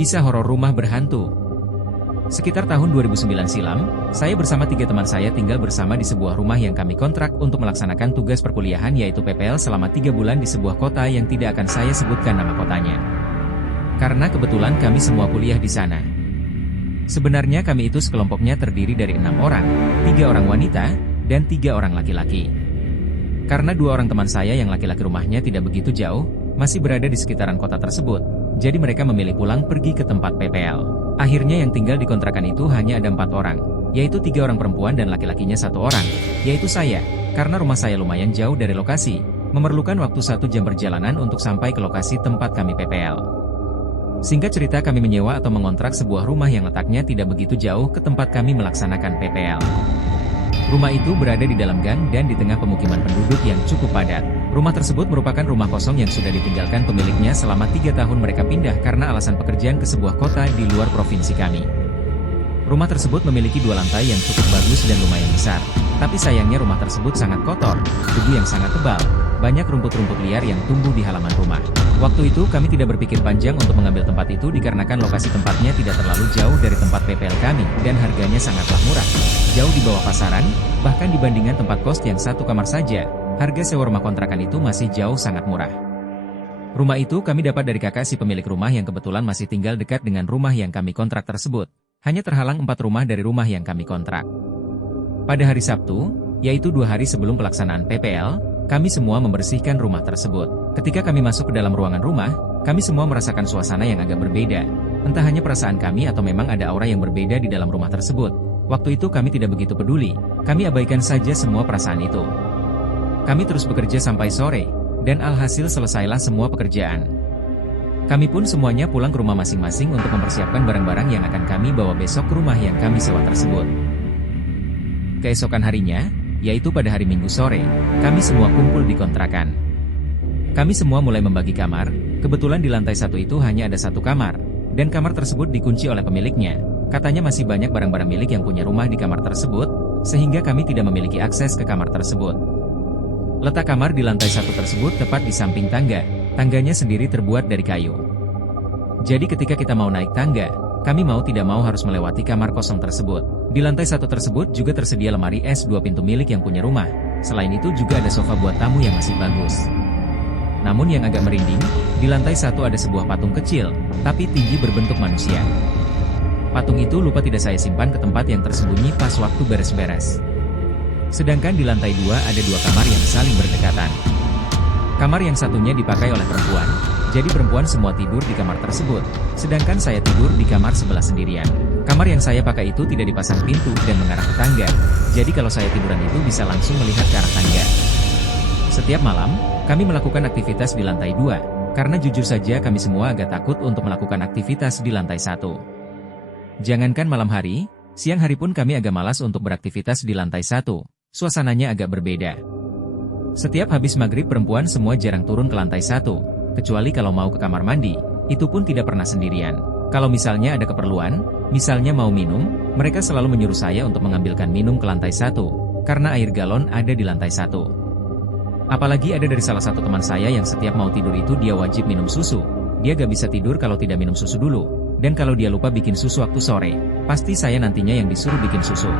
Kisah horor rumah berhantu. Sekitar tahun 2009 silam, saya bersama 3 teman saya tinggal bersama di sebuah rumah yang kami kontrak untuk melaksanakan tugas perkuliahan yaitu PPL selama 3 bulan di sebuah kota yang tidak akan saya sebutkan nama kotanya. Karena kebetulan kami semua kuliah di sana. Sebenarnya kami itu sekelompoknya terdiri dari 6 orang, 3 orang wanita, dan 3 orang laki-laki. Karena 2 orang teman saya yang laki-laki rumahnya tidak begitu jauh, masih berada di sekitaran kota tersebut, jadi mereka memilih pulang pergi ke tempat PPL. Akhirnya yang tinggal di kontrakan itu hanya ada 4 orang, yaitu 3 orang perempuan dan laki-lakinya 1 orang, yaitu saya. Karena rumah saya lumayan jauh dari lokasi, memerlukan waktu 1 jam perjalanan untuk sampai ke lokasi tempat kami PPL. Singkat cerita, kami menyewa atau mengontrak sebuah rumah yang letaknya tidak begitu jauh ke tempat kami melaksanakan PPL. Rumah itu berada di dalam gang dan di tengah pemukiman penduduk yang cukup padat. Rumah tersebut merupakan rumah kosong yang sudah ditinggalkan pemiliknya selama 3 tahun mereka pindah karena alasan pekerjaan ke sebuah kota di luar provinsi kami. Rumah tersebut memiliki 2 lantai yang cukup bagus dan lumayan besar. Tapi sayangnya rumah tersebut sangat kotor, debu yang sangat tebal, banyak rumput-rumput liar yang tumbuh di halaman rumah. Waktu itu kami tidak berpikir panjang untuk mengambil tempat itu dikarenakan lokasi tempatnya tidak terlalu jauh dari tempat PPL kami dan harganya sangatlah murah. Jauh di bawah pasaran, bahkan dibandingkan tempat kos yang 1 kamar saja, harga sewa rumah kontrakan itu masih jauh sangat murah. Rumah itu kami dapat dari kakak si pemilik rumah yang kebetulan masih tinggal dekat dengan rumah yang kami kontrak tersebut. Hanya terhalang 4 rumah dari rumah yang kami kontrak. Pada hari Sabtu, yaitu 2 hari sebelum pelaksanaan PPL, kami semua membersihkan rumah tersebut. Ketika kami masuk ke dalam ruangan rumah, kami semua merasakan suasana yang agak berbeda. Entah hanya perasaan kami atau memang ada aura yang berbeda di dalam rumah tersebut. Waktu itu kami tidak begitu peduli, kami abaikan saja semua perasaan itu. Kami terus bekerja sampai sore, dan alhasil selesailah semua pekerjaan. Kami pun semuanya pulang ke rumah masing-masing untuk mempersiapkan barang-barang yang akan kami bawa besok ke rumah yang kami sewa tersebut. Keesokan harinya, yaitu pada hari Minggu sore, kami semua kumpul di kontrakan. Kami semua mulai membagi kamar, kebetulan di lantai 1 itu hanya ada 1 kamar, dan kamar tersebut dikunci oleh pemiliknya. Katanya masih banyak barang-barang milik yang punya rumah di kamar tersebut, sehingga kami tidak memiliki akses ke kamar tersebut. Letak kamar di lantai 1 tersebut tepat di samping tangga, tangganya sendiri terbuat dari kayu. Jadi ketika kita mau naik tangga, kami mau tidak mau harus melewati kamar kosong tersebut. Di lantai 1 tersebut juga tersedia lemari es 2 pintu milik yang punya rumah. Selain itu juga ada sofa buat tamu yang masih bagus. Namun yang agak merinding, di lantai 1 ada sebuah patung kecil, tapi tinggi berbentuk manusia. Patung itu lupa tidak saya simpan ke tempat yang tersembunyi pas waktu beres-beres. Sedangkan di lantai 2 ada 2 kamar yang saling berdekatan. Kamar yang satunya dipakai oleh perempuan, jadi perempuan semua tidur di kamar tersebut. Sedangkan saya tidur di kamar sebelah sendirian. Kamar yang saya pakai itu tidak dipasang pintu dan mengarah ke tangga, jadi kalau saya tiduran itu bisa langsung melihat ke arah tangga. Setiap malam, kami melakukan aktivitas di lantai 2, karena jujur saja kami semua agak takut untuk melakukan aktivitas di lantai 1. Jangankan malam hari, siang hari pun kami agak malas untuk beraktivitas di lantai 1, suasananya agak berbeda. Setiap habis maghrib perempuan semua jarang turun ke lantai 1, kecuali kalau mau ke kamar mandi, itu pun tidak pernah sendirian. Kalau misalnya ada keperluan, misalnya mau minum, mereka selalu menyuruh saya untuk mengambilkan minum ke lantai 1, karena air galon ada di lantai 1. Apalagi ada dari salah satu teman saya yang setiap mau tidur itu dia wajib minum susu. Dia gak bisa tidur kalau tidak minum susu dulu, dan kalau dia lupa bikin susu waktu sore, pasti saya nantinya yang disuruh bikin susu.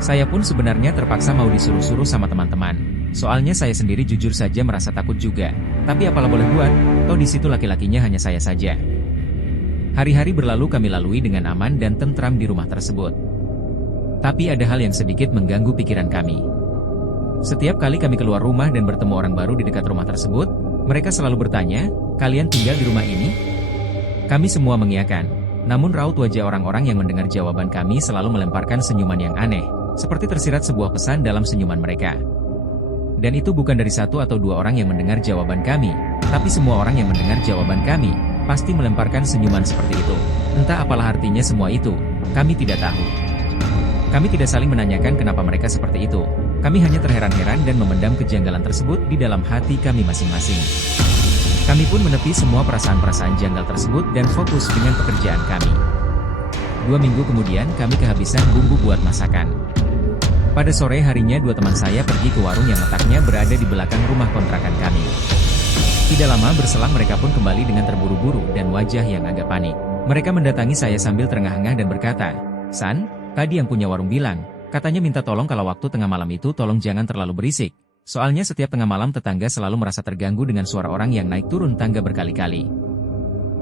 Saya pun sebenarnya terpaksa mau disuruh-suruh sama teman-teman. Soalnya saya sendiri jujur saja merasa takut juga. Tapi apalah boleh buat, toh di situ laki-lakinya hanya saya saja. Hari-hari berlalu kami lalui dengan aman dan tentram di rumah tersebut. Tapi ada hal yang sedikit mengganggu pikiran kami. Setiap kali kami keluar rumah dan bertemu orang baru di dekat rumah tersebut, mereka selalu bertanya, "Kalian tinggal di rumah ini?" Kami semua mengiyakan. Namun raut wajah orang-orang yang mendengar jawaban kami selalu melemparkan senyuman yang aneh, seperti tersirat sebuah pesan dalam senyuman mereka. Dan itu bukan dari 1 atau 2 orang yang mendengar jawaban kami, tapi semua orang yang mendengar jawaban kami, pasti melemparkan senyuman seperti itu. Entah apalah artinya semua itu, kami tidak tahu. Kami tidak saling menanyakan kenapa mereka seperti itu. Kami hanya terheran-heran dan memendam kejanggalan tersebut di dalam hati kami masing-masing. Kami pun menepi semua perasaan-perasaan janggal tersebut dan fokus dengan pekerjaan kami. 2 minggu kemudian kami kehabisan bumbu buat masakan. Pada sore harinya 2 teman saya pergi ke warung yang letaknya berada di belakang rumah kontrakan kami. Tidak lama berselang mereka pun kembali dengan terburu-buru dan wajah yang agak panik. Mereka mendatangi saya sambil terengah-engah dan berkata, "San, tadi yang punya warung bilang, katanya minta tolong kalau waktu tengah malam itu tolong jangan terlalu berisik. Soalnya setiap tengah malam tetangga selalu merasa terganggu dengan suara orang yang naik turun tangga berkali-kali."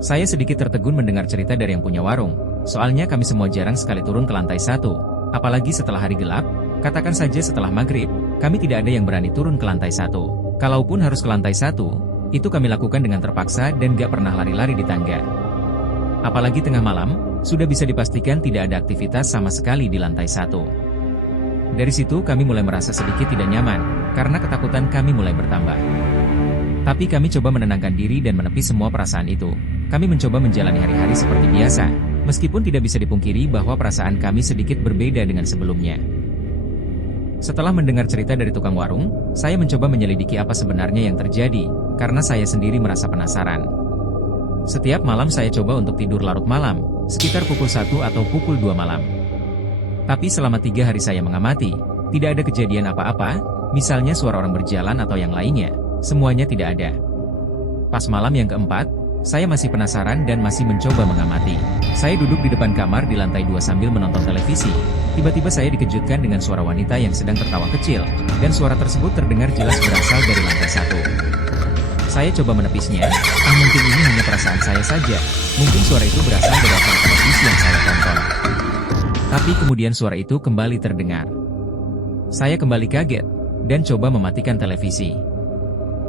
Saya sedikit tertegun mendengar cerita dari yang punya warung. Soalnya kami semua jarang sekali turun ke lantai 1. Apalagi setelah hari gelap, katakan saja setelah maghrib, kami tidak ada yang berani turun ke lantai 1. Kalaupun harus ke lantai 1, itu kami lakukan dengan terpaksa dan gak pernah lari-lari di tangga. Apalagi tengah malam, sudah bisa dipastikan tidak ada aktivitas sama sekali di lantai 1. Dari situ kami mulai merasa sedikit tidak nyaman, karena ketakutan kami mulai bertambah. Tapi kami coba menenangkan diri dan menepi semua perasaan itu. Kami mencoba menjalani hari-hari seperti biasa, meskipun tidak bisa dipungkiri bahwa perasaan kami sedikit berbeda dengan sebelumnya. Setelah mendengar cerita dari tukang warung, saya mencoba menyelidiki apa sebenarnya yang terjadi, karena saya sendiri merasa penasaran. Setiap malam saya coba untuk tidur larut malam, sekitar pukul 1 atau pukul 2 malam. Tapi selama 3 hari saya mengamati, tidak ada kejadian apa-apa, misalnya suara orang berjalan atau yang lainnya, semuanya tidak ada. Pas malam yang keempat, saya masih penasaran dan masih mencoba mengamati. Saya duduk di depan kamar di lantai 2 sambil menonton televisi. Tiba-tiba saya dikejutkan dengan suara wanita yang sedang tertawa kecil, dan suara tersebut terdengar jelas berasal dari lantai 1. Saya coba menepisnya, mungkin ini hanya perasaan saya saja, mungkin suara itu berasal dari acara televisi yang saya tonton. Tapi kemudian suara itu kembali terdengar. Saya kembali kaget, dan coba mematikan televisi.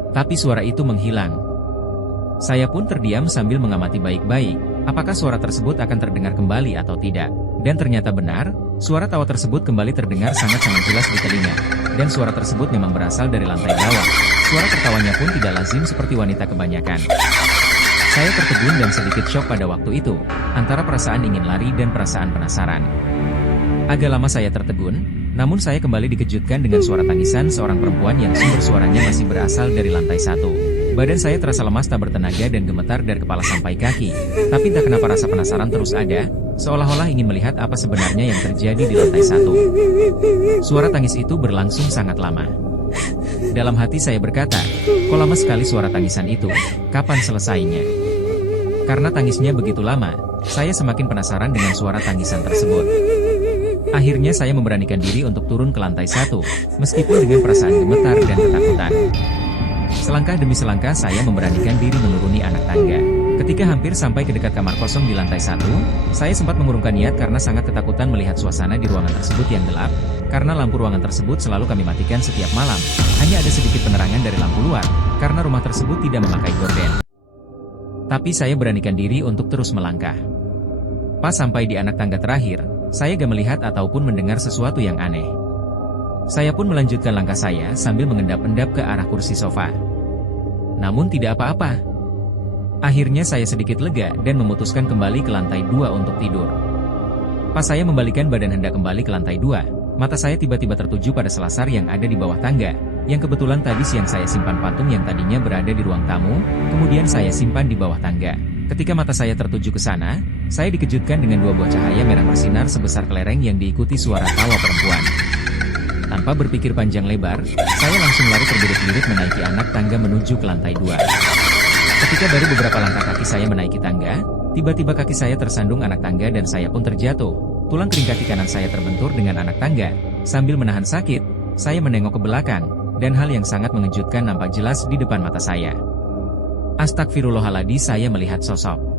Tapi suara itu menghilang. Saya pun terdiam sambil mengamati baik-baik, apakah suara tersebut akan terdengar kembali atau tidak. Dan ternyata benar, suara tawa tersebut kembali terdengar sangat-sangat jelas di telinga. Dan suara tersebut memang berasal dari lantai bawah. Suara tertawanya pun tidak lazim seperti wanita kebanyakan. Saya tertegun dan sedikit syok pada waktu itu, antara perasaan ingin lari dan perasaan penasaran. Agak lama saya tertegun, namun saya kembali dikejutkan dengan suara tangisan seorang perempuan yang sumber suaranya masih berasal dari lantai 1. Badan saya terasa lemas tak bertenaga dan gemetar dari kepala sampai kaki. Tapi entah kenapa rasa penasaran terus ada, seolah-olah ingin melihat apa sebenarnya yang terjadi di lantai 1. Suara tangis itu berlangsung sangat lama. Dalam hati saya berkata, kok lama sekali suara tangisan itu, kapan selesainya? Karena tangisnya begitu lama, saya semakin penasaran dengan suara tangisan tersebut. Akhirnya saya memberanikan diri untuk turun ke lantai 1, meskipun dengan perasaan gemetar dan ketakutan. Selangkah demi selangkah saya memberanikan diri menuruni anak tangga. Ketika hampir sampai ke dekat kamar kosong di lantai 1, saya sempat mengurungkan niat karena sangat ketakutan melihat suasana di ruangan tersebut yang gelap, karena lampu ruangan tersebut selalu kami matikan setiap malam. Hanya ada sedikit penerangan dari lampu luar, karena rumah tersebut tidak memakai gorden. Tapi saya beranikan diri untuk terus melangkah. Pas sampai di anak tangga terakhir, saya gak melihat ataupun mendengar sesuatu yang aneh. Saya pun melanjutkan langkah saya sambil mengendap-endap ke arah kursi sofa. Namun tidak apa-apa. Akhirnya saya sedikit lega dan memutuskan kembali ke lantai 2 untuk tidur. Pas saya membalikan badan hendak kembali ke lantai 2, mata saya tiba-tiba tertuju pada selasar yang ada di bawah tangga, yang kebetulan tadi siang saya simpan patung yang tadinya berada di ruang tamu, kemudian saya simpan di bawah tangga. Ketika mata saya tertuju ke sana, saya dikejutkan dengan 2 buah cahaya merah bersinar sebesar kelereng yang diikuti suara tawa perempuan. Tanpa berpikir panjang lebar, saya langsung lari terbirit-birit menaiki anak tangga menuju ke lantai 2. Ketika baru beberapa langkah kaki saya menaiki tangga, tiba-tiba kaki saya tersandung anak tangga dan saya pun terjatuh. Tulang kering kaki kanan saya terbentur dengan anak tangga. Sambil menahan sakit, saya menengok ke belakang, dan hal yang sangat mengejutkan nampak jelas di depan mata saya. Astagfirullahaladzim, saya melihat sosok